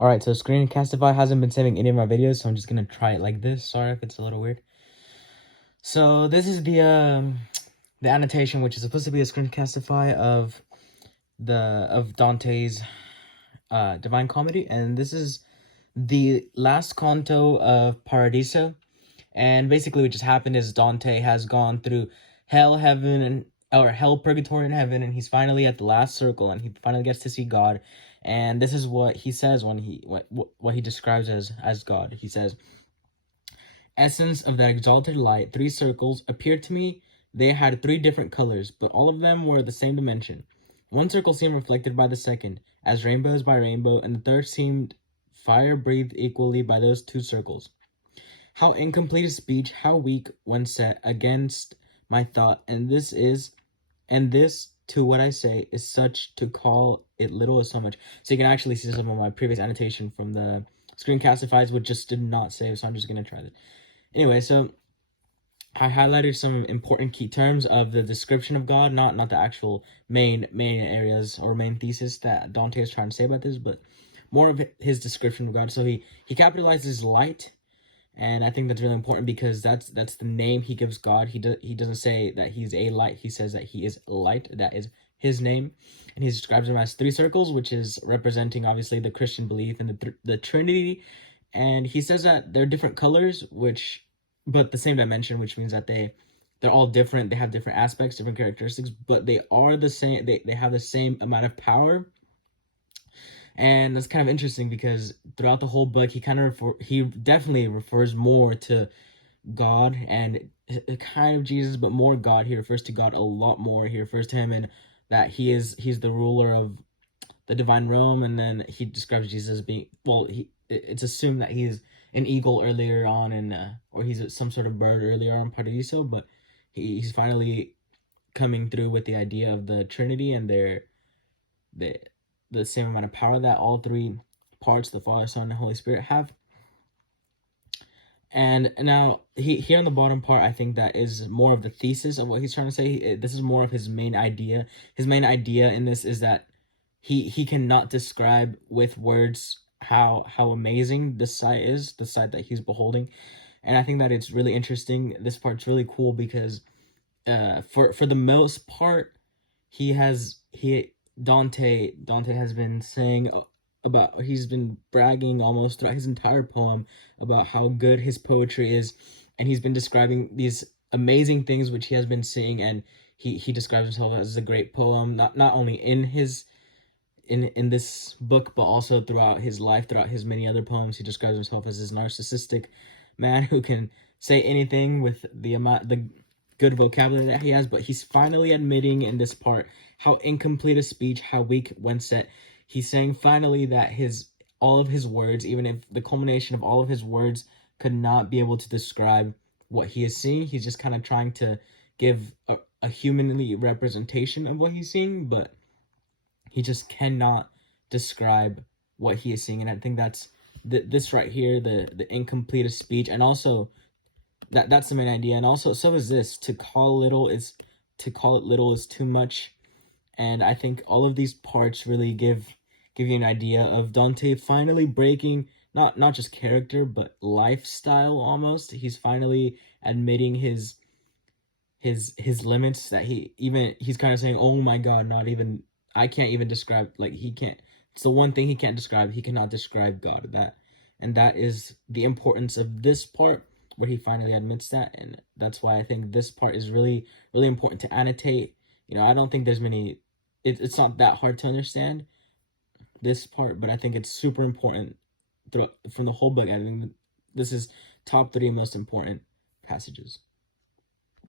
Alright, so Screencastify hasn't been saving any of my videos, so I'm just gonna try it like this. Sorry if it's a little weird. So this is the annotation, which is supposed to be a Screencastify of Dante's Divine Comedy, and this is the last canto of Paradiso. And basically what just happened is Dante has gone through hell, heaven, and or hell, purgatory, and heaven, and he's finally at the last circle, and he finally gets to see God. And this is what he says when what he describes as God. He says, "Essence of that exalted light, three circles appeared to me. They had three different colors, but all of them were the same dimension. One circle seemed reflected by the second, as rainbows by rainbow, and the third seemed fire breathed equally by those two circles. How incomplete a speech, how weak when set against my thought, and this to what I say is such to call it little as so much." So you can actually see some of my previous annotation from the Screencastifies, which just did not save, so I'm just gonna try that. Anyway, so I highlighted some important key terms of the description of God, not the actual main areas or main thesis that Dante is trying to say about this, but more of his description of God. So he capitalizes light. And I think that's really important because that's the name he gives God. He doesn't say that he's a light. He says that he is light. That is his name, and he describes him as three circles, which is representing obviously the Christian belief in the Trinity. And he says that they're different colors, but the same dimension, which means that they're all different. They have different aspects, different characteristics, but they are the same. They have the same amount of power. And that's kind of interesting because throughout the whole book, he definitely refers more to God and kind of Jesus, but more God. He refers to God a lot more. He refers to him and that he's the ruler of the divine realm, and then he describes Jesus as being, well, it's assumed that he's an eagle earlier on, or he's some sort of bird earlier on Paradiso, but he's finally coming through with the idea of the Trinity and the same amount of power that all three parts, the Father, Son, and Holy Spirit, have. And now here on the bottom part, I think that is more of the thesis of what he's trying to say. This is more of his main idea. His main idea in this is that he cannot describe with words how amazing this sight is, the sight that he's beholding. And I think that it's really interesting. This part's really cool because for the most part, Dante has been saying he's been bragging almost throughout his entire poem about how good his poetry is, and he's been describing these amazing things which he has been seeing, and he describes himself as a great poem, not only in his in this book, but also throughout his life, throughout his many other poems. He describes himself as this narcissistic man who can say anything with the good vocabulary that he has. But he's finally admitting in this part how incomplete a speech, how weak when set. He's saying finally that all of his words, even if the culmination of all of his words could not be able to describe what he is seeing, he's just kind of trying to give a humanly representation of what he's seeing, but he just cannot describe what he is seeing. And I think that's this right here, the incomplete speech, and also that's the main idea. And also, so is this: to call it little is too much. And I think all of these parts really give you an idea of Dante finally breaking not just character but lifestyle almost. He's finally admitting his limits, that he's kind of saying, oh my God, not even I can't even describe, like, he can't, it's the one thing he can't describe. He cannot describe God. That is the importance of this part where he finally admits that. And that's why I think this part is really important to annotate. I don't think there's many, it's not that hard to understand this part, but I think it's super important from the whole book. I think this is top 3 most important passages.